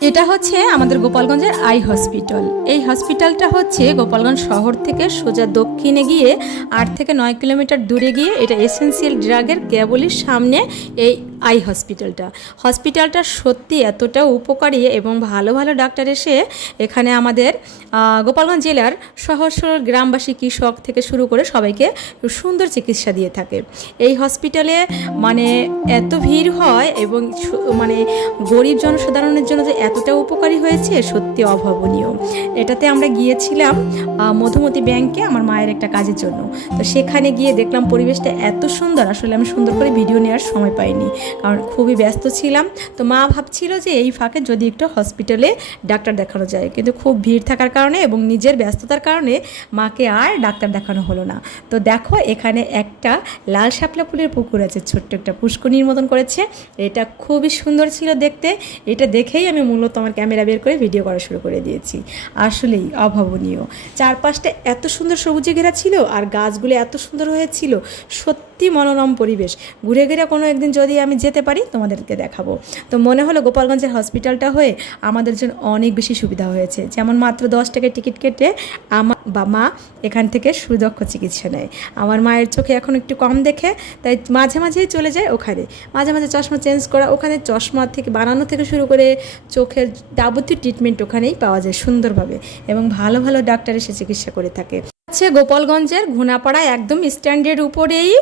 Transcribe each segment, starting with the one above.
এটা হচ্ছে আমাদের গোপালগঞ্জের আই হসপিটাল। এই হসপিটালটা হচ্ছে গোপালগঞ্জ শহর থেকে সোজা দক্ষিণে গিয়ে 8 থেকে 9 কিলোমিটার দূরে গিয়ে এটা এসেন্সিয়াল ড্রাগের কেবলের সামনে এই আই হসপিটালটা সত্যি এতটা উপকারী এবং ভালো ভালো ডাক্তার এসে এখানে আমাদের গোপালগঞ্জ জেলার সহজ সরল গ্রামবাসী কৃষক থেকে শুরু করে সবাইকে সুন্দর চিকিৎসা দিয়ে থাকে। এই হসপিটালে মানে এত ভিড় হয় এবং মানে গরিব জনসাধারণের জন্য যে এতটা উপকারী হয়েছে সত্যি অভাবনীয়। এটাতে আমরা গিয়েছিলাম মধুমতি ব্যাংকে আমার মায়ের একটা কাজের জন্য। তো সেখানে গিয়ে দেখলাম পরিবেশটা এত সুন্দর, আসলে আমি সুন্দর করে ভিডিও নেওয়ার সময় পাইনি কারণ খুবই ব্যস্ত ছিলাম। তো মা ভাবছিল যে এই ফাঁকে যদি একটু হসপিটালে ডাক্তার দেখানো যায়, কিন্তু খুব ভিড় থাকার কারণে এবং নিজের ব্যস্ততার কারণে মাকে আর ডাক্তার দেখানো হলো না। তো দেখো এখানে একটা লাল শাপলা ফুলের পুকুর আছে, ছোট্ট একটা পুষ্করিণীর মতন করেছে। এটা খুবই সুন্দর ছিল দেখতে। এটা দেখেই আমি মূলত আমার ক্যামেরা বের করে ভিডিও করা শুরু করে দিয়েছি। আসলেই অভাবনীয়, চারপাশটা এত সুন্দর সবুজে ঘেরা ছিল আর গাছগুলো এত সুন্দর হয়েছিল, সত্যি মনোরম পরিবেশ। ঘুরে ঘুরে কোনো একদিন যদি আমি যেতে পারি তোমাদেরকে দেখাবো। তো মনে হলো গোপালগঞ্জের হসপিটালটা হয়ে আমাদের জন্য অনেক বেশি সুবিধা হয়েছে। যেমন মাত্র 10 টাকায় টিকিট কেটে আমার মা এখান থেকে সুদক্ষ চিকিৎসা নেয়। আমার মায়ের চোখে এখন একটু কম দেখে, তাই মাঝে মাঝেই চলে যায় ওখানে। মাঝে মাঝে চশমা চেঞ্জ করা, ওখানে চশমা থেকে বানানো থেকে শুরু করে চোখের যাবতীয় ট্রিটমেন্ট ওখানেই পাওয়া যায় সুন্দরভাবে এবং ভালো ভালো ডাক্তার এসে চিকিৎসা করে থাকে। হচ্ছে গোপালগঞ্জের ঘুনাপাড়া একদম স্ট্যান্ডের উপরেই।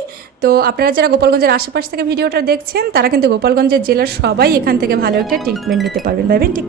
তো আপনারা যারা গোপালগঞ্জের আশেপাশ থেকে ভিডিওটা দেখছেন তারা কিন্তু গোপালগঞ্জের জেলার সবাই এখান থেকে ভালো একটা ট্রিটমেন্ট নিতে পারবেন, ভাবেন ঠিক।